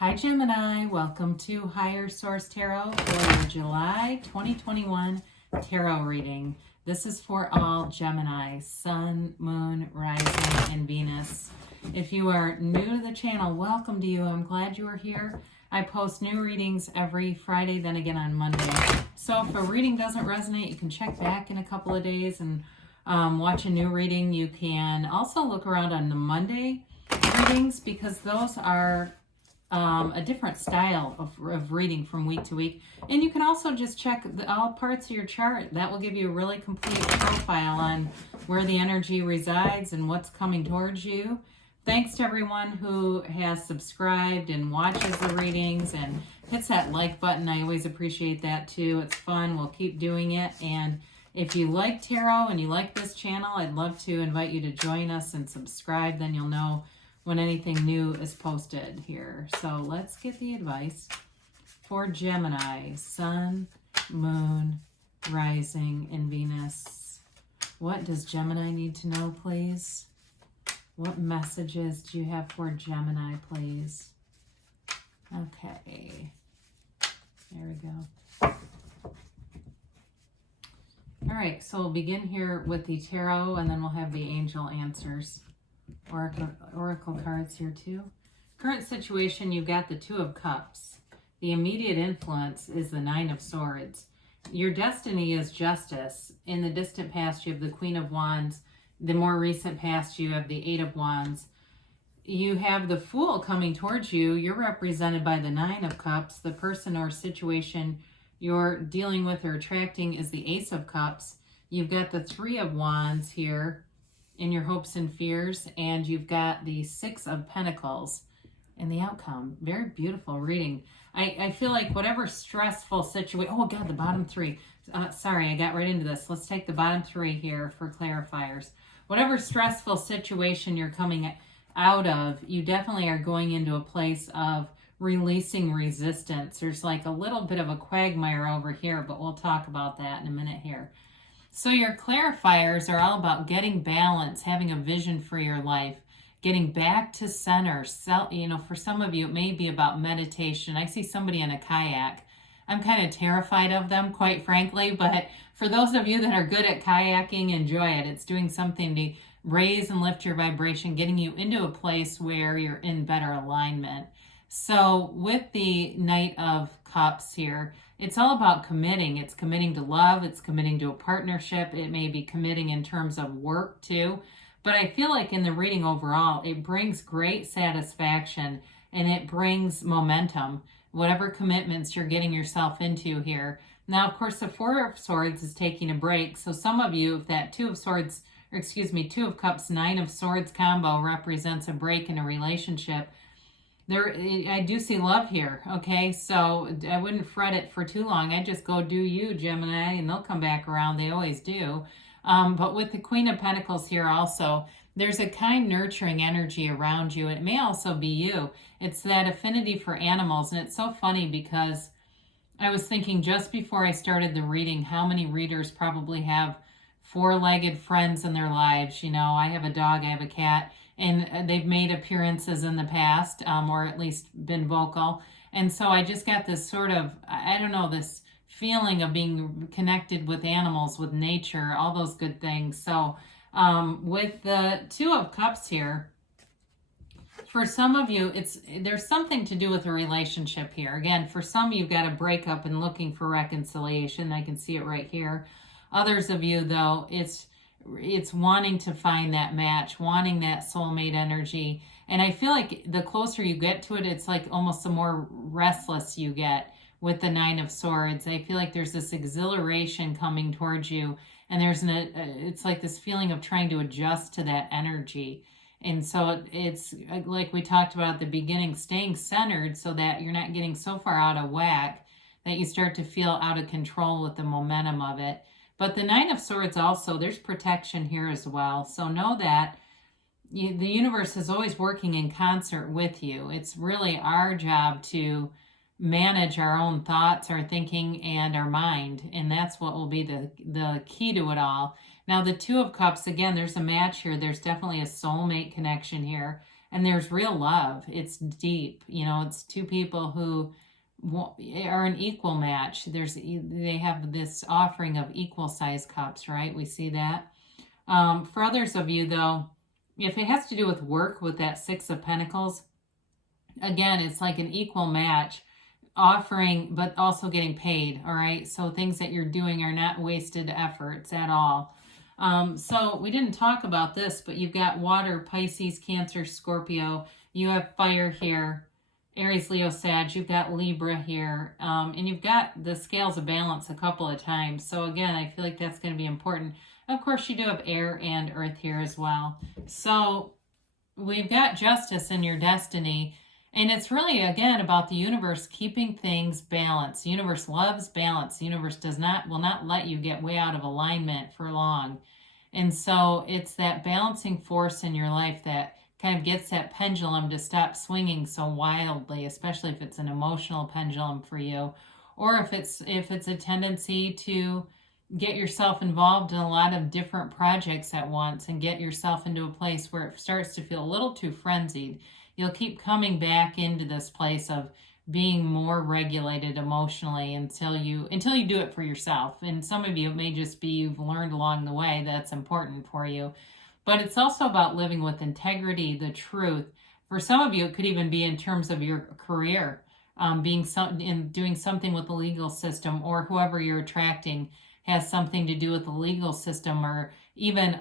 Hi Gemini, welcome to Higher Source Tarot for your July 2021 tarot reading. This is for all Gemini, Sun, Moon, Rising, and Venus. If you are new to the channel, welcome to you. I'm glad you are here. I post new readings every Friday, then again on Monday. So if a reading doesn't resonate, you can check back in a couple of days and watch a new reading. You can also look around on the Monday readings because those are a different style of reading from week to week. And you can also just check all parts of your chart. That will give you a really complete profile on where the energy resides and what's coming towards you. Thanks to everyone who has subscribed and watches the readings and hits that like button. I always appreciate that too. It's fun. We'll keep doing it. And if you like tarot and you like this channel, I'd love to invite you to join us and subscribe. Then you'll know when anything new is posted here. So let's get the advice for Gemini, Sun, Moon, Rising, and Venus. What does Gemini need to know, please? What messages do you have for Gemini, please? Okay. There we go. All right, so we'll begin here with the tarot, and then we'll have the angel answers. Oracle cards here too. Current situation, you've got the Two of Cups. The immediate influence is the Nine of Swords. Your destiny is justice. In the distant past, you have the Queen of Wands. The more recent past, you have the Eight of Wands. You have the Fool coming towards you. You're represented by the Nine of Cups. The person or situation you're dealing with or attracting is the Ace of Cups. You've got the Three of Wands here in your hopes and fears, and you've got the Six of Pentacles in the outcome. Very beautiful reading. I feel like whatever stressful situation, oh God, the bottom three. Sorry, I got right into this. Let's take the bottom three here for clarifiers. Whatever stressful situation you're coming out of, you definitely are going into a place of releasing resistance. There's like a little bit of a quagmire over here, but we'll talk about that in a minute here. So your clarifiers are all about getting balance, having a vision for your life, getting back to center. For some of you, it may be about meditation. I see somebody in a kayak. I'm kind of terrified of them, quite frankly, but for those of you that are good at kayaking, enjoy it. It's doing something to raise and lift your vibration, getting you into a place where you're in better alignment. So with the Knight of Cups here, it's all about committing. It's committing to love. It's committing to a partnership. It may be committing in terms of work too. But I feel like in the reading overall, it brings great satisfaction and it brings momentum, whatever commitments you're getting yourself into here. Now, of course, the Four of Swords is taking a break. So some of you, if that Two of Cups, Nine of Swords combo represents a break in a relationship, I do see love here, okay? So I wouldn't fret it for too long. I just go do you, Gemini, and they'll come back around. They always do. But with the Queen of Pentacles here also, there's a kind, nurturing energy around you. It may also be you. It's that affinity for animals. And it's so funny because I was thinking just before I started the reading, how many readers probably have four-legged friends in their lives. You know, I have a dog, I have a cat, and they've made appearances in the past, or at least been vocal. And so I just got this sort of, I don't know, this feeling of being connected with animals, with nature, all those good things. So with the Two of Cups here, for some of you, there's something to do with a relationship here. Again, for some, you've got a breakup and looking for reconciliation. I can see it right here. Others of you, though, it's wanting to find that match, wanting that soulmate energy. And I feel like the closer you get to it, it's like almost the more restless you get with the Nine of Swords. I feel like there's this exhilaration coming towards you, and it's like this feeling of trying to adjust to that energy. And so it's like we talked about at the beginning, staying centered so that you're not getting so far out of whack that you start to feel out of control with the momentum of it. But the Nine of Swords also, there's protection here as well. So know that the universe is always working in concert with you. It's really our job to manage our own thoughts, our thinking, and our mind. And that's what will be the key to it all. Now, the Two of Cups, again, there's a match here. There's definitely a soulmate connection here. and there's real love. It's deep. You know, it's two people who are an equal match. They have this offering of equal size cups, right? We see that. For others of you, though, if it has to do with work, with that Six of Pentacles, again, it's like an equal match, offering but also getting paid. All right, so things that you're doing are not wasted efforts at all. So we didn't talk about this, but you've got water, Pisces, Cancer, Scorpio. You have fire here, Aries, Leo, Sag. You've got Libra here, and you've got the scales of balance a couple of times. So again, I feel like that's going to be important. Of course, you do have air and earth here as well. So we've got justice in your destiny. And it's really, again, about the universe keeping things balanced. The universe loves balance. The universe will not let you get way out of alignment for long. And so it's that balancing force in your life that kind of gets that pendulum to stop swinging so wildly, especially if it's an emotional pendulum for you, or if it's a tendency to get yourself involved in a lot of different projects at once and get yourself into a place where it starts to feel a little too frenzied. You'll keep coming back into this place of being more regulated emotionally until you do it for yourself. And some of you, it may just be you've learned along the way that's important for you. But it's also about living with integrity, the truth. For some of you, it could even be in terms of your career, doing something with the legal system, or whoever you're attracting has something to do with the legal system, or even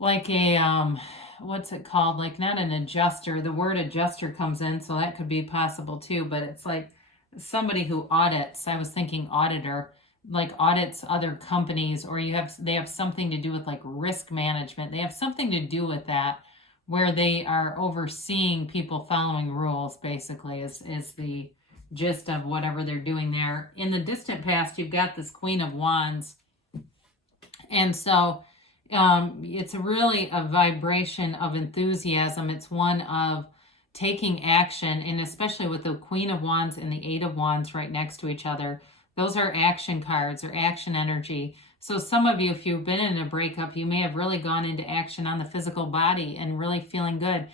like a what's it called? Like, not an adjuster. The word adjuster comes in, so that could be possible too. But it's like somebody who audits. I was thinking auditor, like audits other companies, or they have something to do with like risk management. They have something to do with that, where they are overseeing people following rules, basically, is the gist of whatever they're doing there. In the distant past, you've got this Queen of Wands. And so it's really a vibration of enthusiasm. It's one of taking action, and especially with the Queen of Wands and the Eight of Wands right next to each other, those are action cards or action energy. So some of you, if you've been in a breakup, you may have really gone into action on the physical body and really feeling good.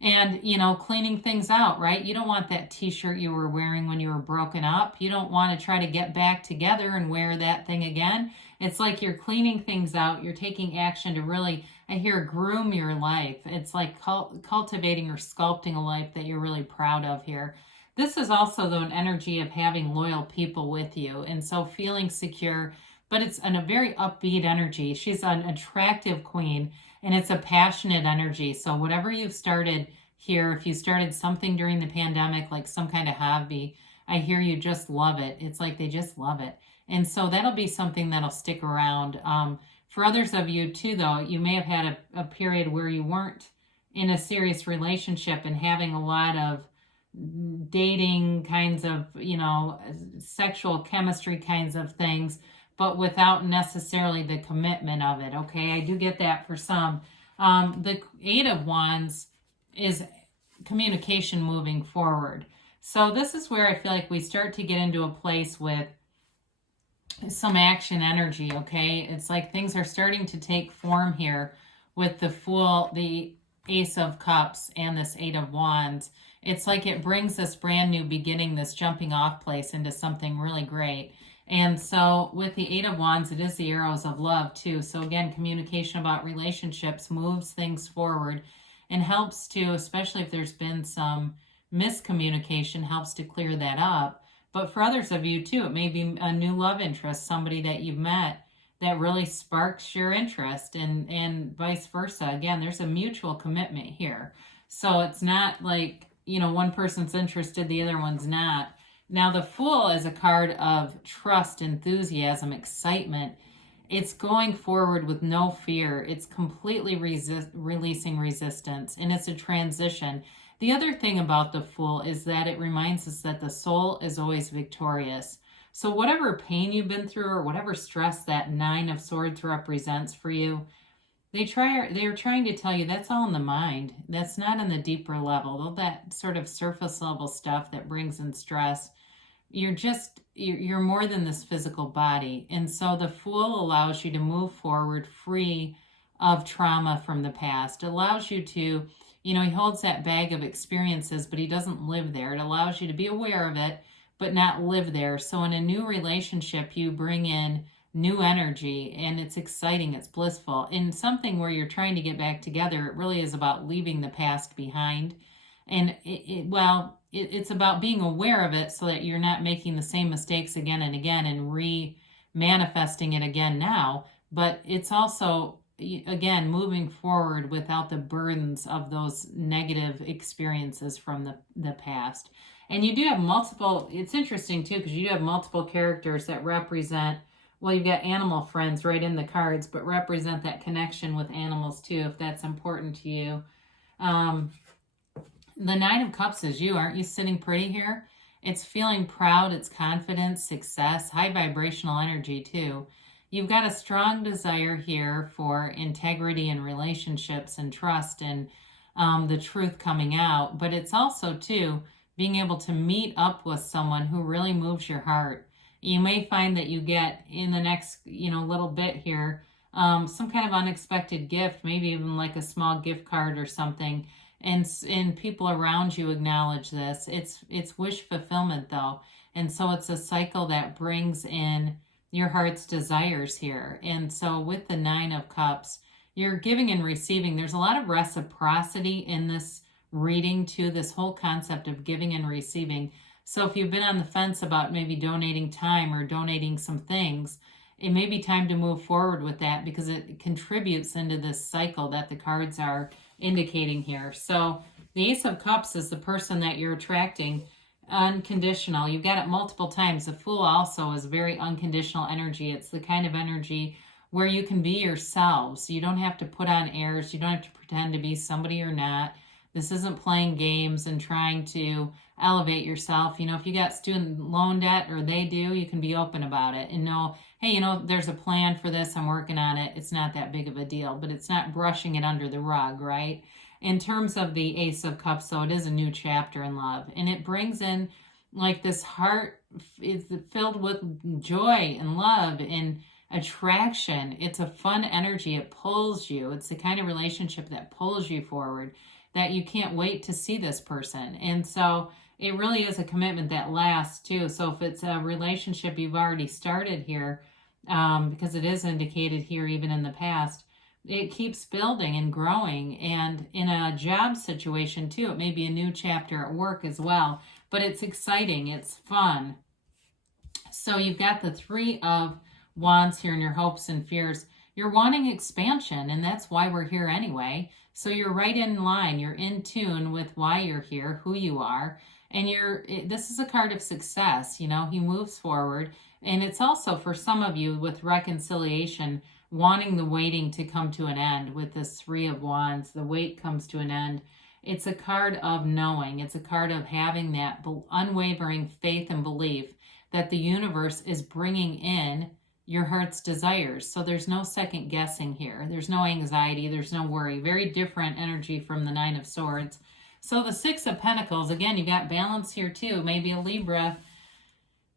And, cleaning things out, right? You don't want that t-shirt you were wearing when you were broken up. You don't want to try to get back together and wear that thing again. It's like you're cleaning things out. You're taking action to really, I hear, groom your life. It's like cultivating or sculpting a life that you're really proud of here. This is also, though, an energy of having loyal people with you. And so feeling secure, but it's in a very upbeat energy. She's an attractive queen. And it's a passionate energy. So whatever you've started here, if you started something during the pandemic, like some kind of hobby, I hear you just love it. It's like they just love it. And so that'll be something that'll stick around. For others of you too, though, you may have had a period where you weren't in a serious relationship and having a lot of dating kinds of, sexual chemistry kinds of things, but without necessarily the commitment of it, okay? I do get that for some. The Eight of Wands is communication moving forward. So this is where I feel like we start to get into a place with some action energy, okay? It's like things are starting to take form here with the Fool, the Ace of Cups, and this Eight of Wands. It's like it brings this brand new beginning, this jumping off place into something really great. And so with the Eight of Wands, it is the arrows of love too. So again, communication about relationships moves things forward and helps to, especially if there's been some miscommunication, helps to clear that up. But for others of you too, it may be a new love interest, somebody that you've met that really sparks your interest, and vice versa. Again, there's a mutual commitment here. So it's not like, one person's interested, the other one's not. Now, the Fool is a card of trust, enthusiasm, excitement. It's going forward with no fear. It's completely releasing resistance, and it's a transition. The other thing about the Fool is that it reminds us that the soul is always victorious. So whatever pain you've been through or whatever stress that Nine of Swords represents for you, they're trying to tell you that's all in the mind. That's not on the deeper level. All that sort of surface level stuff that brings in stress, you're more than this physical body. And so the Fool allows you to move forward free of trauma from the past. It allows you to, he holds that bag of experiences, but he doesn't live there. It allows you to be aware of it, but not live there. So in a new relationship, you bring in new energy, and it's exciting, it's blissful. In something where you're trying to get back together, it really is about leaving the past behind. And it's about being aware of it so that you're not making the same mistakes again and again and re-manifesting it again now. But it's also, again, moving forward without the burdens of those negative experiences from the past. And you do have multiple, it's interesting too, because you do have multiple characters that represent, well, you've got animal friends right in the cards, but represent that connection with animals too, if that's important to you. The Nine of Cups is you. Aren't you sitting pretty here? It's feeling proud, it's confidence, success, high vibrational energy too. You've got a strong desire here for integrity in relationships and trust and the truth coming out. But it's also too being able to meet up with someone who really moves your heart. You may find that you get in the next little bit here some kind of unexpected gift, maybe even like a small gift card or something. And people around you acknowledge this. It's wish fulfillment though. And so it's a cycle that brings in your heart's desires here. And so with the Nine of Cups, you're giving and receiving. There's a lot of reciprocity in this reading too, this whole concept of giving and receiving. So if you've been on the fence about maybe donating time or donating some things, it may be time to move forward with that because it contributes into this cycle that the cards are indicating here. So the Ace of Cups is the person that you're attracting, unconditional. You've got it multiple times. The Fool also is very unconditional energy. It's the kind of energy where you can be yourselves. You don't have to put on airs. You don't have to pretend to be somebody you're not. This isn't playing games and trying to elevate yourself. If you got student loan debt or they do, you can be open about it and know, hey, there's a plan for this. I'm working on it. It's not that big of a deal, but it's not brushing it under the rug, right? In terms of the Ace of Cups, so it is a new chapter in love, and it brings in like this heart is filled with joy and love and attraction. It's a fun energy. It pulls you. It's the kind of relationship that pulls you forward, that you can't wait to see this person. And so it really is a commitment that lasts too. So if it's a relationship you've already started here, because it is indicated here even in the past, it keeps building and growing. And in a job situation too, it may be a new chapter at work as well, but it's exciting, it's fun. So you've got the Three of Wands here in your hopes and fears. You're wanting expansion, and that's why we're here anyway. So you're right in line. You're in tune with why you're here, who you are. And this is a card of success. He moves forward. And it's also for some of you with reconciliation, wanting the waiting to come to an end with this Three of Wands. The wait comes to an end. It's a card of knowing. It's a card of having that unwavering faith and belief that the universe is bringing in your heart's desires. So there's no second guessing here. There's no anxiety. There's no worry. Very different energy from the Nine of Swords. So the Six of Pentacles, again, you got balance here too. Maybe a Libra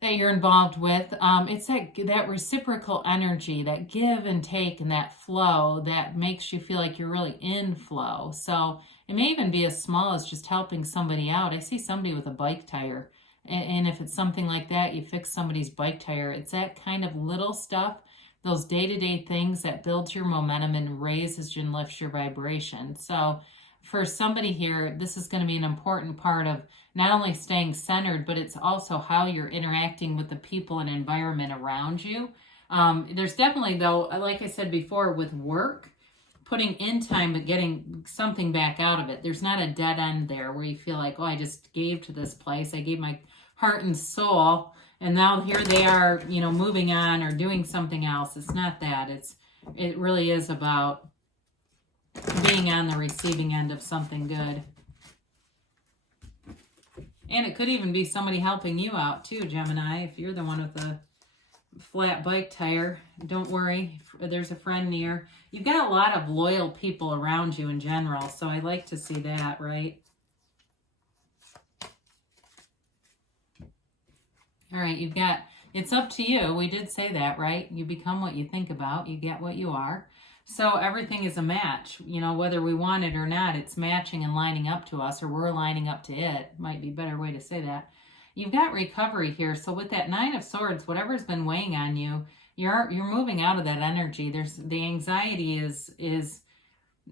that you're involved with. It's that reciprocal energy, that give and take and that flow that makes you feel like you're really in flow. So it may even be as small as just helping somebody out. I see somebody with a bike tire. And if it's something like that, you fix somebody's bike tire. It's that kind of little stuff, those day-to-day things that builds your momentum and raises and lifts your vibration. So for somebody here, this is going to be an important part of not only staying centered, but it's also how you're interacting with the people and environment around you. There's definitely, though, like I said before, with work, putting in time but getting something back out of it. There's not a dead end there where you feel like, oh, I just gave to this place. I gave my heart and soul, and now here they are, moving on or doing something else. It's not that. It really is about being on the receiving end of something good. And it could even be somebody helping you out too, Gemini. If you're the one with the flat bike tire, don't worry, there's a friend near. You've got a lot of loyal people around you in general, so I like to see that, right? All right, you've got, it's up to you. We did say that, right? You become what you think about. You get what you are. So everything is a match, you know, whether we want it or not, it's matching and lining up to us, or we're lining up to it. Might be a better way to say that. You've got recovery here. So with that Nine of Swords, whatever's been weighing on you, you're moving out of that energy. There's the anxiety is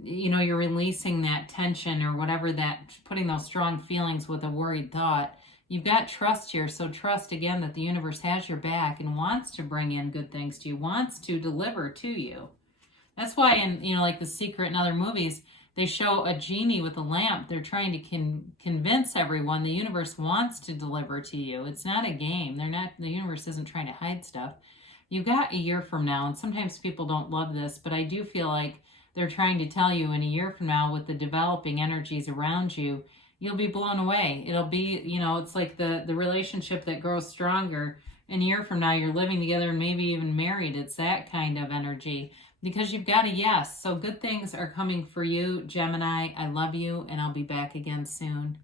you know, you're releasing that tension or whatever, that putting those strong feelings with a worried thought. You've got trust here. So trust again that the universe has your back and wants to bring in good things to you, wants to deliver to you. That's why in, you know, like The Secret and other movies, they show a genie with a lamp. They're trying to convince everyone the universe wants to deliver to you. It's not a game. The universe isn't trying to hide stuff. You've got a year from now, and sometimes people don't love this, but I do feel like they're trying to tell you in a year from now, with the developing energies around you, you'll be blown away. It'll be, you know, it's like the relationship that grows stronger. In a year from now, you're living together and maybe even married. It's that kind of energy, because you've got a yes. So good things are coming for you, Gemini. I love you, and I'll be back again soon.